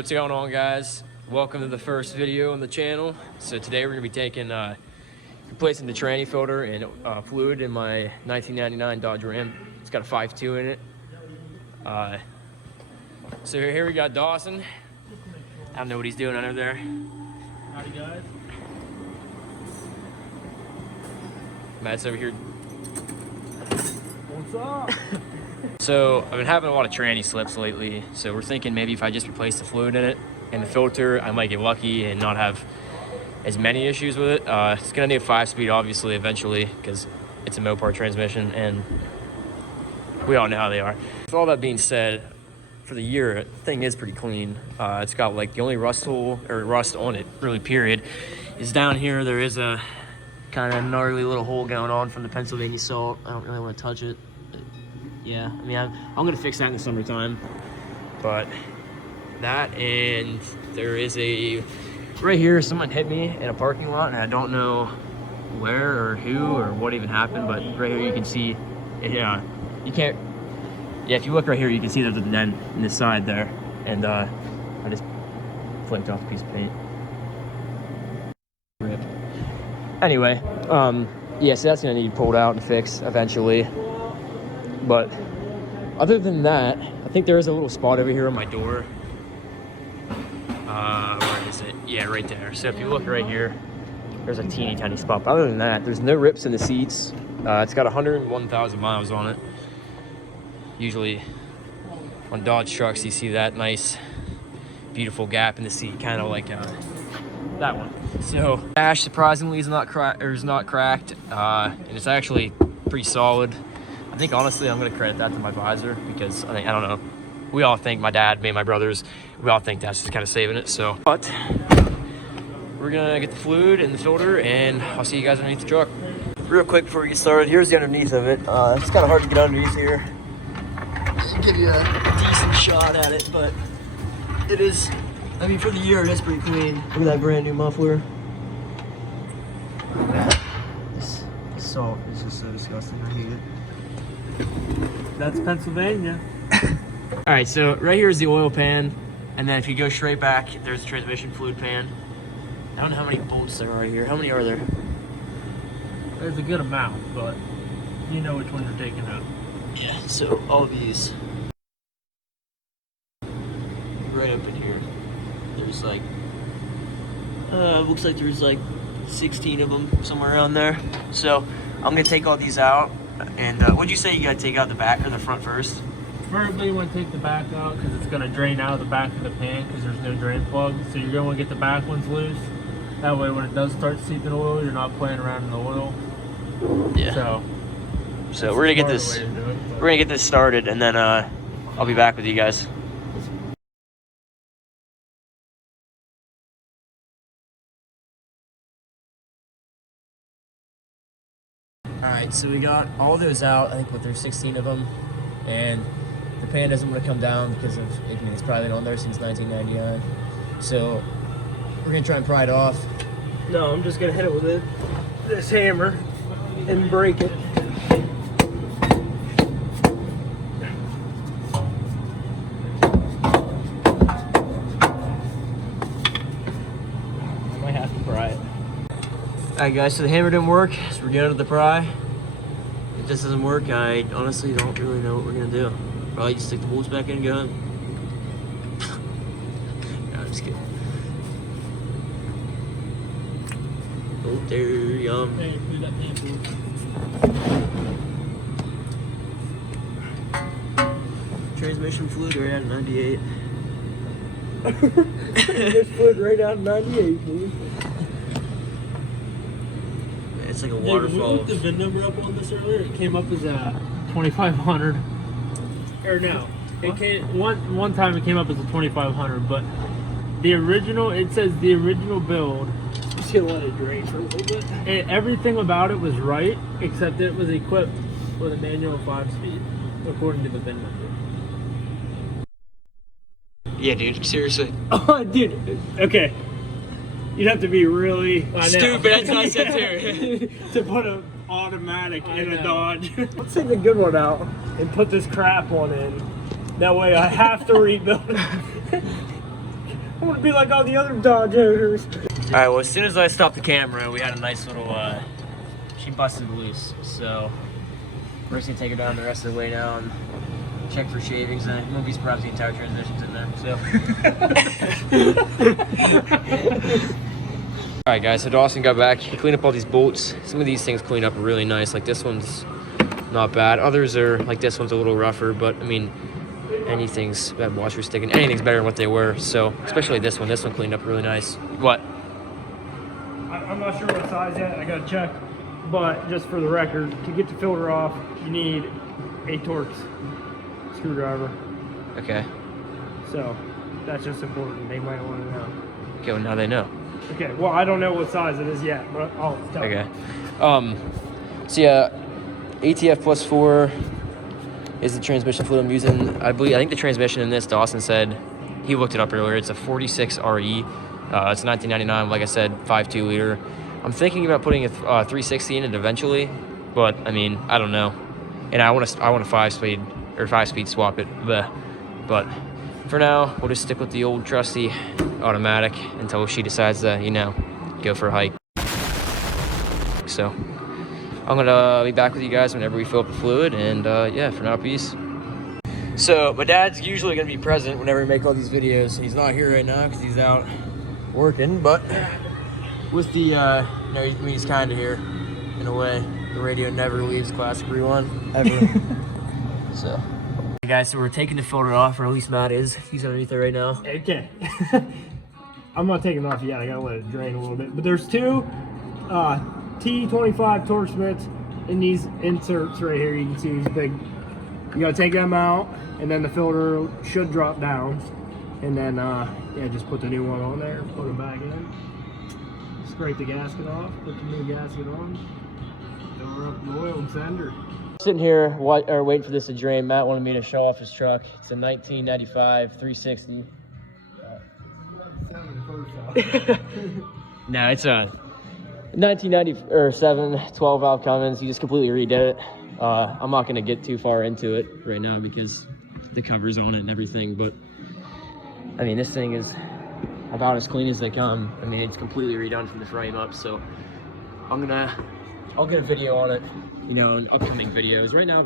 what's going on, guys? Welcome to the first video on the channel. So today we're gonna be taking replacing the tranny filter and fluid in my 1999 Dodge Ram. It's got a 5.2 in it. So here we got Dawson. I don't know what he's doing under there. Howdy, guys. Matt's over here. What's up? So I've been having a lot of tranny slips lately. So we're thinking maybe if I just replace the fluid in it and the filter, I might get lucky and not have as many issues with it. It's gonna need a 5-speed obviously eventually because it's a Mopar transmission and we all know how they are. With all that being said, for the year, the thing is pretty clean. It's got like the only rust on it, really period, is down here. There is a kind of gnarly little hole going on from the Pennsylvania salt. I don't really want to touch it. Yeah, I mean, I'm gonna fix that in the summertime. But that, and there is a, right here, someone hit me in a parking lot and I don't know where or who or what even happened, but right here you can see, yeah, you can't, yeah, if you look right here, you can see there's a dent in the side there. And I just flicked off a piece of paint. Rip. Anyway, yeah, so that's gonna need pulled out and fixed eventually. But other than that, I think there is a little spot over here on my door. Where is it? Yeah, right there. So if you look right here, there's a teeny tiny spot. But other than that, there's no rips in the seats. It's got 101,000 miles on it. Usually on Dodge trucks, you see that nice, beautiful gap in the seat, kind of like that one. So dash surprisingly is not cracked, and it's actually pretty solid. I think honestly I'm gonna credit that to my visor because I don't know. We all think, my dad, me and my brothers, we all think that's just kind of saving it. So, but we're gonna get the fluid and the filter, and I'll see you guys underneath the truck. Real quick before we get started, here's the underneath of it. It's kind of hard to get underneath here. I'll give you a decent shot at it, but it is, I mean, for the year, it is pretty clean. Look at that brand new muffler. This salt is just so disgusting, I hate it. That's Pennsylvania. All right, so right here is the oil pan, and then if you go straight back, there's the transmission fluid pan. I don't know how many bolts there are here. How many are there? There's a good amount, but you know which ones are taken out. Yeah, so all of these. Right up in here, there's like, looks like there's like 16 of them, somewhere around there. So I'm gonna take all these out. And what'd you say you gotta take out the back or the front first? Preferably you want to take the back out because it's going to drain out of the back of the pan because there's no drain plug. So you're going to want to get the back ones loose. That way when it does start seeping oil, you're not playing around in the oil. Yeah. So we're gonna get this. We're gonna get this started, and then I'll be back with you guys. All right, so we got all those out. I think there's 16 of them, and the pan doesn't want to come down because of, I mean, it's probably been on there since 1999. So we're gonna try and pry it off. No, I'm just going to hit it with this hammer and break it. I might have to pry it. Alright guys, so the hammer didn't work, so we're going to the pry. If this doesn't work, I honestly don't really know what we're going to do. Probably just stick the bolts back in and go home. No, I'm just kidding. Oh, there, yum. Hey, do that hand. Transmission fluid right out of 98. This fluid right out of 98, dude. It's like a Dude, we waterfall. looked the VIN number up on this earlier. It came up as a 2500. Or no, it came one time it came up as a 2500, but the original, it says the original build. Just gonna let it drain for a little bit. And everything about it was right, except it was equipped with a manual 5-speed, according to the VIN number. Yeah, dude, seriously. Oh, dude. Okay. You'd have to be really stupid. That's what I said too. to put an automatic in a Dodge. Let's take the good one out and put this crap one in. That way I have to rebuild it. I want to be like all the other Dodge owners. All right, well, as soon as I stopped the camera, we had a nice little, she busted loose. So we're just gonna take her down the rest of the way now and check for shavings. And I won't be surprised the entire transmission's in there, so. All right, guys, so Dawson got back. He cleaned up all these bolts. Some of these things clean up really nice. Like this one's not bad. Others are, like this one's a little rougher, but I mean, anything's bad washer sticking. Anything's better than what they were. So, especially this one. This one cleaned up really nice. What? I'm not sure what size yet. I gotta check. But just for the record, to get the filter off, you need a Torx screwdriver. Okay. So that's just important. They might want to know. Okay, well, now they know. Okay, well, I don't know what size it is yet, but I'll tell you. Okay. So yeah, ATF plus 4 is the transmission fluid I'm using. I think the transmission in this, Dawson said, he looked it up earlier, it's a 46 RE. It's 1999, like I said, 5.2 liter. I'm thinking about putting a 360 in it eventually, but I mean, I don't know. And I want a 5-speed swap it. Bleh. But for now, we'll just stick with the old trusty automatic until she decides to, you know, go for a hike. So I'm gonna be back with you guys whenever we fill up the fluid, and yeah, for now, peace. So my dad's usually gonna be present whenever we make all these videos. He's not here right now because he's out working, but with the, no, I mean, he's kind of here in a way. The radio never leaves Classic Rewind, ever. So. Hey guys, so we're taking the filter off, or at least Matt is. He's underneath it right now. Okay. I'm not taking it off yet. I gotta let it drain a little bit. But there's two T25 Torx bits in these inserts right here. You can see these big. You gotta take them out, and then the filter should drop down. And then, yeah, just put the new one on there, put it back in. Scrape the gasket off, put the new gasket on. Fill up the oil and sender. Sitting here waiting for this to drain. Matt wanted me to show off his truck. It's a 1995 360. No, it's a 1997 12 valve Cummins. He just completely redid it. I'm not gonna get too far into it right now because the cover's on it and everything, but I mean, this thing is about as clean as they come. I mean, it's completely redone from the frame up, so I'll get a video on it, you know, in upcoming videos. Right now,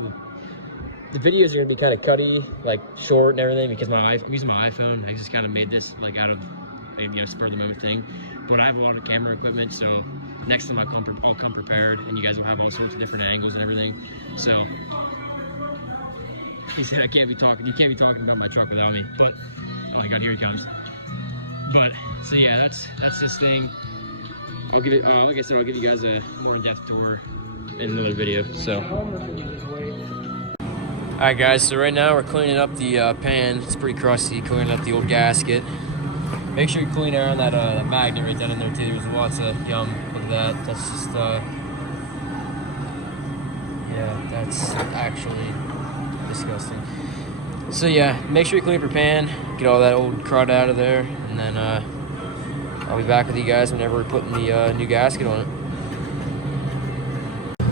the videos are gonna be kind of cutty, like short and everything, because I'm using my iPhone. I just kind of made this like out of, you know, spur of the moment thing. But I have a lot of camera equipment, so next time I'll come prepared, and you guys will have all sorts of different angles and everything. So he said you can't be talking about my truck without me. But oh my God, here he comes. But so yeah, that's this thing. I'll give it, like I said, I'll give you guys a more in-depth tour in another video. So, all right, guys. So right now we're cleaning up the pan. It's pretty crusty. Cleaning up the old gasket. Make sure you clean around that magnet right down in there too. There's lots of yum. Look at that. That's just yeah, that's actually disgusting. So yeah, make sure you clean up your pan. Get all that old crud out of there, and then I'll be back with you guys whenever we're putting the new gasket on it.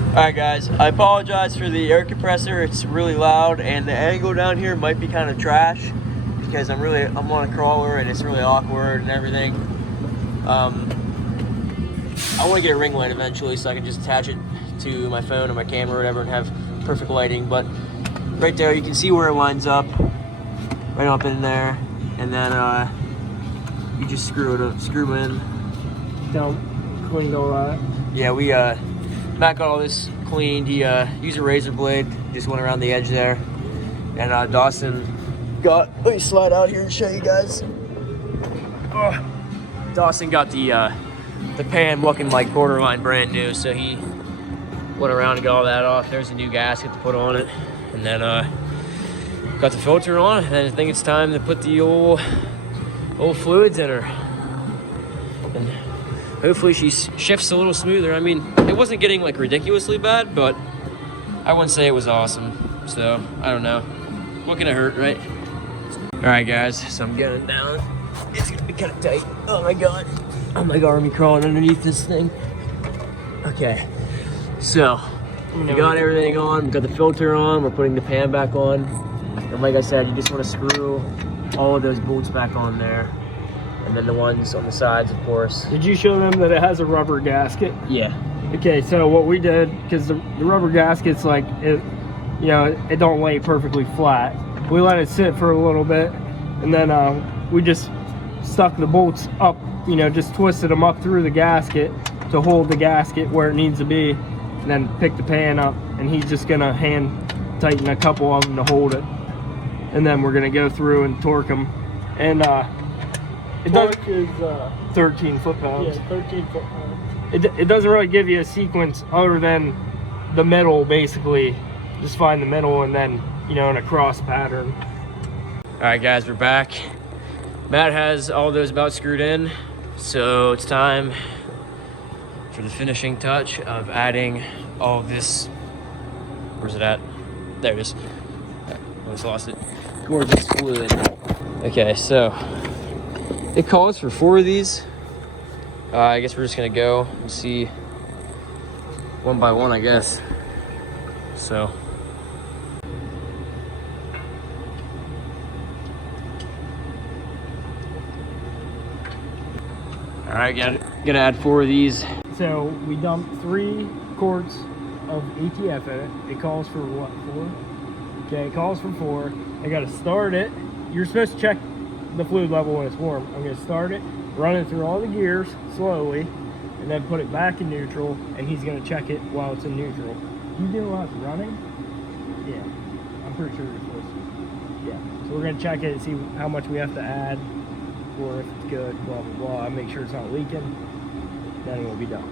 Alright guys, I apologize for the air compressor. It's really loud, and the angle down here might be kind of trash because I'm on a crawler and it's really awkward and everything. I want to get a ring light eventually so I can just attach it to my phone or my camera or whatever and have perfect lighting. But right there, you can see where it lines up, right up in there, and then you just screw in. Don't clean all that. Yeah, we Matt got all this cleaned. He used a razor blade, just went around the edge there, and Dawson got. Let me slide out here and show you guys. Oh. Dawson got the pan looking like borderline brand new, so he went around and got all that off. There's a new gasket to put on it, and then got the filter on, and I think it's time to put the old fluids in her, and hopefully she shifts a little smoother. I mean, it wasn't getting like ridiculously bad, but I wouldn't say it was awesome. So I don't know, what can it hurt, right? All right guys, so I'm getting down. It's gonna be kind of tight. Oh my God, army crawling underneath this thing. Okay, so we got everything on, we got the filter on, we're putting the pan back on, and like I said, you just want to screw all of those bolts back on there, and then the ones on the sides, of course. Did you show them that it has a rubber gasket? Yeah. Okay, so what we did, because the rubber gasket's like, it don't lay perfectly flat. We let it sit for a little bit, and then we just stuck the bolts up, just twisted them up through the gasket to hold the gasket where it needs to be, and then pick the pan up, and he's just gonna hand tighten a couple of them to hold it, and then we're gonna go through and torque them, and torque is 13 foot-pounds. Yeah, 13 foot-pounds. It doesn't really give you a sequence other than the middle, basically. Just find the middle and then, in a cross pattern. All right, guys, we're back. Matt has all those about screwed in, so it's time for the finishing touch of adding all of this. Where's it at? There it is. Almost lost it. Gorgeous fluid. Okay, so it calls for 4 of these. I guess we're just gonna go and see one by one, I guess. So. All right, gotta add 4 of these. So we dumped 3 quarts of ATF in it. It calls for what, 4? Okay, it calls for 4. I gotta start it. You're supposed to check the fluid level when it's warm. I'm gonna start it, run it through all the gears slowly, and then put it back in neutral, and he's gonna check it while it's in neutral. You do while it's running? Yeah, I'm pretty sure you're supposed to. Yeah, so we're gonna check it and see how much we have to add, or if it's good, blah, blah, blah. Make sure it's not leaking, then we'll be done.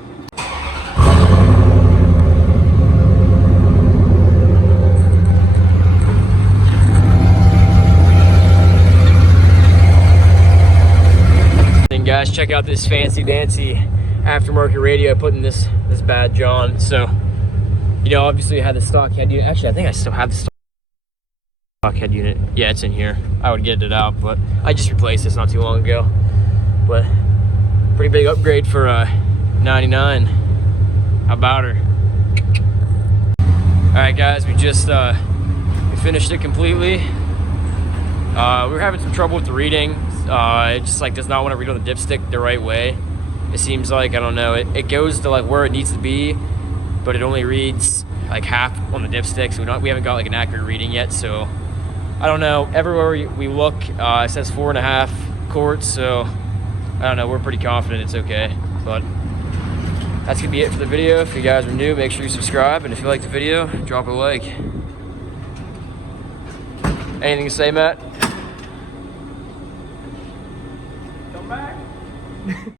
And guys, check out this fancy dancy aftermarket radio putting this badge on. So, obviously I had the stock head unit. Actually, I think I still have the stock head unit. Yeah, it's in here. I would get it out, but I just replaced this not too long ago. But pretty big upgrade for 99. How about her? All right, guys, we just we finished it completely. We were having some trouble with the reading. It just does not want to read on the dipstick the right way. It seems like, I don't know, it goes to where it needs to be, but it only reads half on the dipstick, so we haven't got an accurate reading yet. So I don't know, everywhere we look, it says 4.5 quarts, so I don't know, we're pretty confident it's okay. But that's gonna be it for the video. If you guys are new, make sure you subscribe, and if you like the video, drop a like. Anything to say, Matt? Come back.